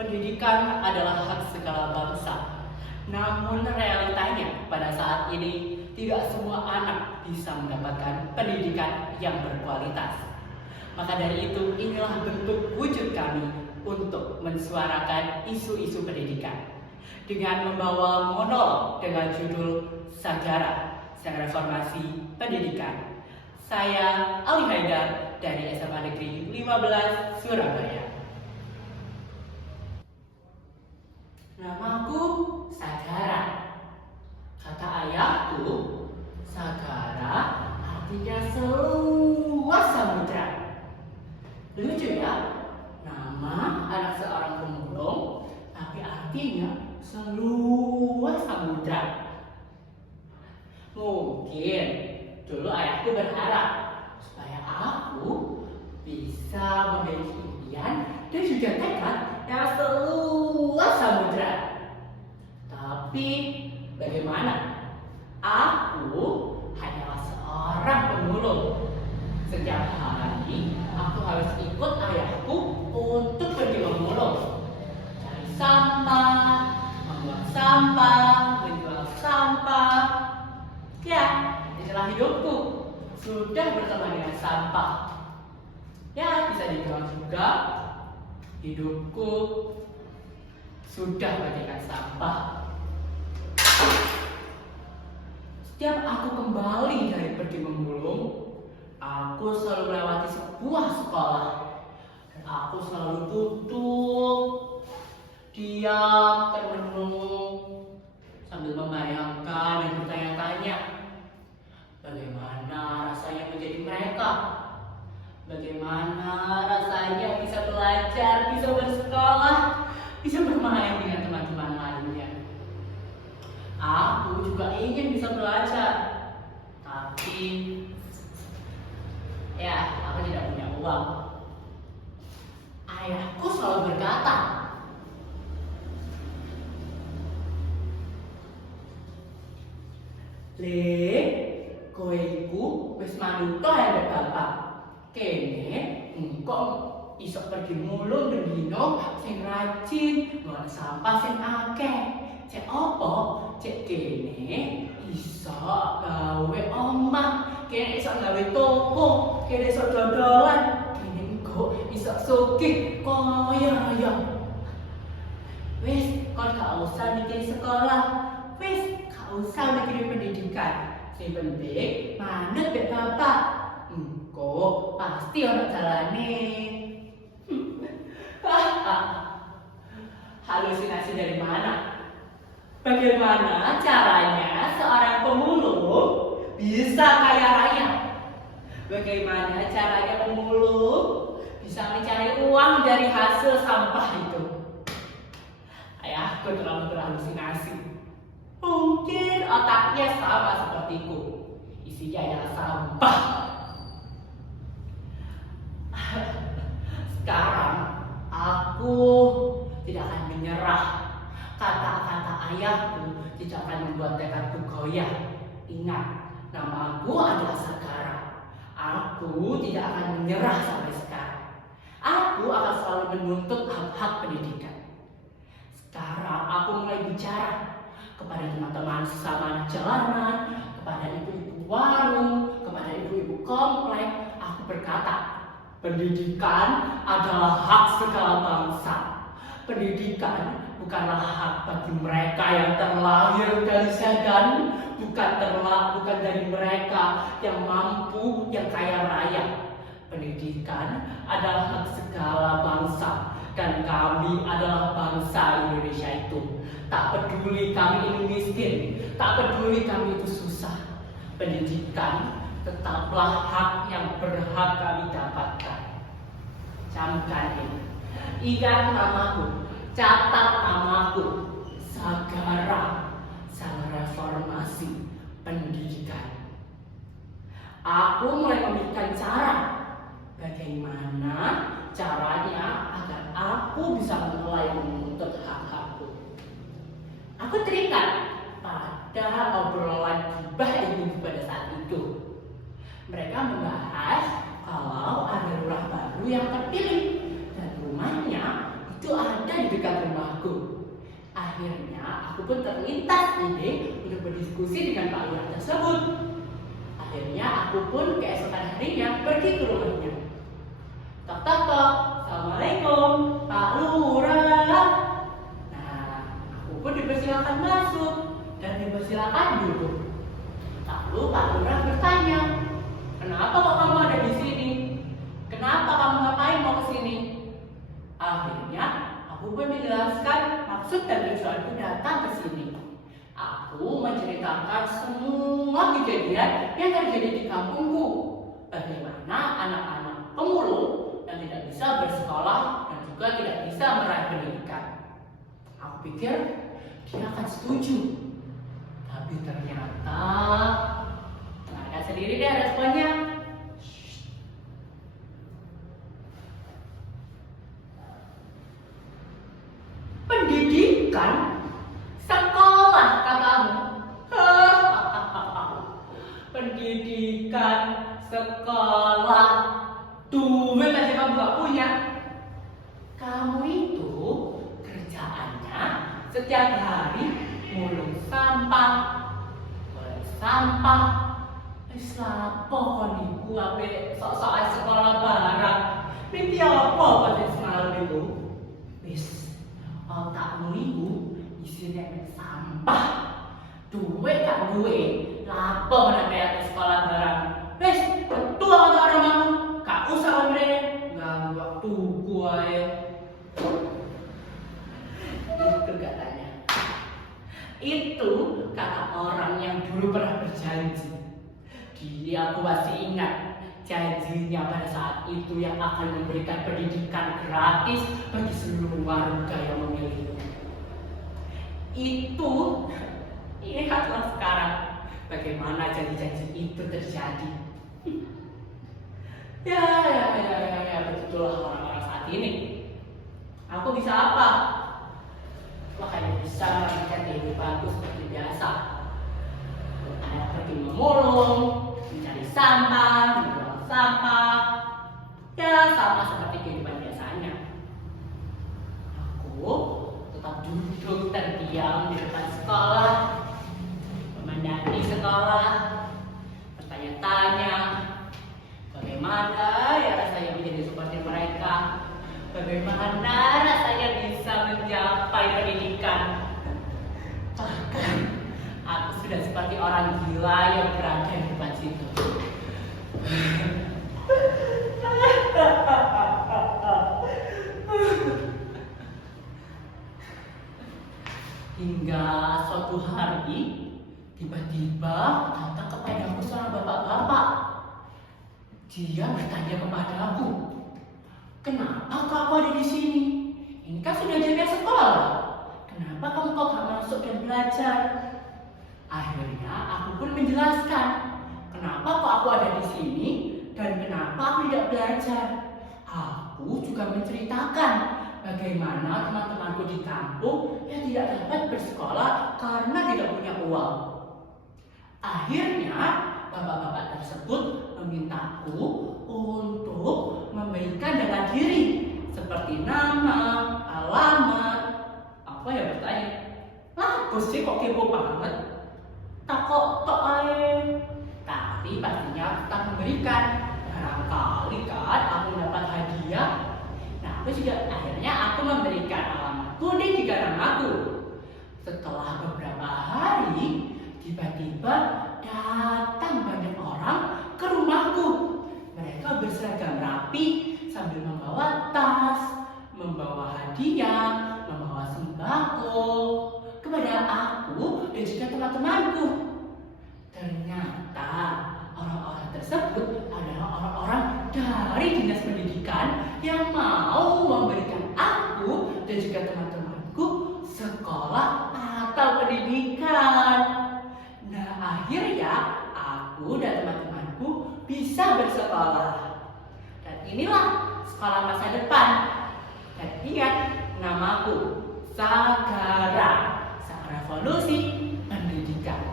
Pendidikan adalah hak segala bangsa. Namun realitanya pada saat ini tidak semua anak bisa mendapatkan pendidikan yang berkualitas. Maka dari itu inilah bentuk wujud kami untuk mensuarakan isu-isu pendidikan dengan membawa monolog dengan judul Sagara, Sang Reformasi Pendidikan. Saya Ali Haidar dari SMA Negeri 15 Surabaya. Namaku Sagara. Kata ayahku, Sagara artinya seluas samudra. Lucu ya, nama anak seorang pemulung, tapi artinya seluas samudra. Mungkin dulu ayahku berharap supaya aku bisa memiliki impian dan juga tekad yang seluas samudra. Tapi bagaimana? Aku hanyalah seorang pemulung. Setiap hari aku harus ikut ayahku untuk pergi memulung, cari sampah, membuang sampah, menjual sampah. Ya, inilah hidupku. Sudah berteman dengan sampah. Ya, bisa dibilang juga hidupku sudah bagaikan sampah. Setiap aku kembali dari pergi memulung, aku selalu melewati sebuah sekolah. Dan aku selalu duduk, diam, termenung, sambil membayangkan dan bertanya-tanya, bagaimana rasanya menjadi mereka? Bagaimana rasanya bisa belajar, bisa bersekolah, bisa bermain dengan teman-teman lainnya. Aku juga ingin bisa belajar, tapi ya, aku tidak punya uang. Ayahku selalu berkata, "Le, kowe iku wis manut ae bapak. Kene engko iso pergi mulung bendino sing rajin, ngon sampah sing akeh. Cek opo? Cek kene iso gawe omah, kene iso gawe toko, kene iso dodolan, kene engko iso sugih kaya raya. Wis, kon gak usah mikir sekolah. Wis, gak usah mikir pendidikan. Sing penting manut mbek bapak. Engko pasti ono jalane." Halusinasi dari mana? Bagaimana caranya seorang pemulung bisa kaya raya? Bagaimana caranya pemulung bisa mencari uang dari hasil sampah itu? Ayahku terlalu berhalusinasi. Mungkin otaknya sama sepertiku. Isinya adalah sampah. Sekarang aku tidak akan menyerah. Kata-kata ayahku tidak akan membuat tekadku goyah. Ingat, namaku adalah Sagara. Aku tidak akan menyerah sampai sekarang. Aku akan selalu menuntut hak-hak pendidikan. Sekarang aku mulai bicara kepada teman-teman sesama jalanan, kepada ibu-ibu warung, kepada ibu-ibu komplek. Aku berkata, pendidikan adalah hak segala bangsa. Pendidikan bukanlah hak bagi mereka yang terlahir dari sedan, bukan dari mereka yang mampu, yang kaya raya. Pendidikan adalah hak segala bangsa, dan kami adalah bangsa Indonesia itu. Tak peduli kami ini miskin, tak peduli kami itu susah. Pendidikan tetaplah hak yang berhak kami dapatkan. Camkan ini. Ingat namaku, catat namaku, Sagara, Sang Reformasi Pendidikan. Aku mulai memikirkan cara, bagaimana caranya agar aku bisa mulai menuntut hak-hakku. Aku teringat pada obrolan gibah ibu pada saat itu. Mereka membahas kalau ada lurah baru yang terpilih dan rumahnya itu ada di dekat aku pun terlintas ide untuk berdiskusi dengan Pak Lurah tersebut. Akhirnya aku pun keesokan harinya pergi ke rumahnya. Tok tok tok, Assalamualaikum Pak Lurah. Nah, aku pun dipersilakan masuk dan dipersilakan duduk. Lalu Pak Lurah bertanya, kenapa kok kamu ada di sini? Kenapa kamu ngapain mau ke sini? Akhirnya aku pun menjelaskan maksud dan tujuanku datang ke sini. Aku menceritakan semua kejadian yang terjadi di kampungku. Bagaimana anak-anak pemulung yang tidak bisa bersekolah dan juga tidak bisa meraih pendidikan. Aku pikir dia akan setuju. Tapi ternyata dengarkan sendiri deh responnya. Pendidikan? Sekolah katamu? Pendidikan, sekolah, duit aja kamu gak punya. Kamu itu kerjaannya setiap hari mulung sampah, golek sampah. Wis lapo kon niku ape sok-sok sekolah barang. Mimpi apa kok wis semalam niku? Wis otakmu iku isine sampah. Duit gak duwe, lapo nek bayar sekolah barang. Wis ketua karo kamu, gak usah omrene, ganggu waktuku ae. Itu katanya. Itu kata orang yang dulu pernah berjanji. Dia aku masih ingat janjinya pada saat itu yang akan memberikan pendidikan gratis bagi seluruh warga yang memilihnya. Itu lihatlah sekarang bagaimana janji-janji itu terjadi. Ya, begitulah orang-orang saat ini. Aku bisa apa? Makanya bisa melanjutkan kehidupanku seperti biasa. Saya pergi memulung, mencari sampah, membuang sampah. Ya, sama seperti kehidupan biasanya. Aku tetap duduk terdiam di depan sekolah, memandangi sekolah, bertanya-tanya, bagaimana ya rasanya menjadi seperti mereka? Bagaimana rasanya bisa mencapai pendidikan? Bahkan aku sudah seperti orang gila yang berada di depan situ. Hingga suatu hari tiba-tiba datang kepadaku seorang bapak-bapak. Dia bertanya kepadaku, kenapa kamu ada di sini? Ini kan sudah jamnya sekolah. Kenapa kamu kok gak masuk dan belajar? Akhirnya aku pun menjelaskan kenapa kok aku ada di sini dan kenapa aku tidak belajar. Aku juga menceritakan bagaimana teman-temanku di kampung yang tidak dapat bersekolah karena tidak punya uang. Akhirnya bapak-bapak tersebut memintaku untuk memberikan data diri seperti nama, alamat. Apa ya bertanya? Lah, sih kok kepo banget. Takut tok ae. Tapi pastinya aku tak memberikan. Barangkali kan aku dapat hadiah. Nah, aku juga akhirnya aku memberikan alamatku dan juga namaku. Setelah beberapa hari, tiba-tiba datang banyak orang ke rumahku. Mereka berseragam rapi sambil membawa tas, membawa hadiah, membawa sembako kepada aku dan juga teman-temanku. Ternyata orang-orang tersebut adalah orang-orang dari Dinas Pendidikan yang mau memberikan aku dan juga teman-temanku sekolah atau pendidikan. Nah, akhirnya aku dan teman-temanku bisa bersekolah. Dan inilah sekolah masa depan. Dan ingat, namaku Sagara, Sang Revolusi Pendidikan.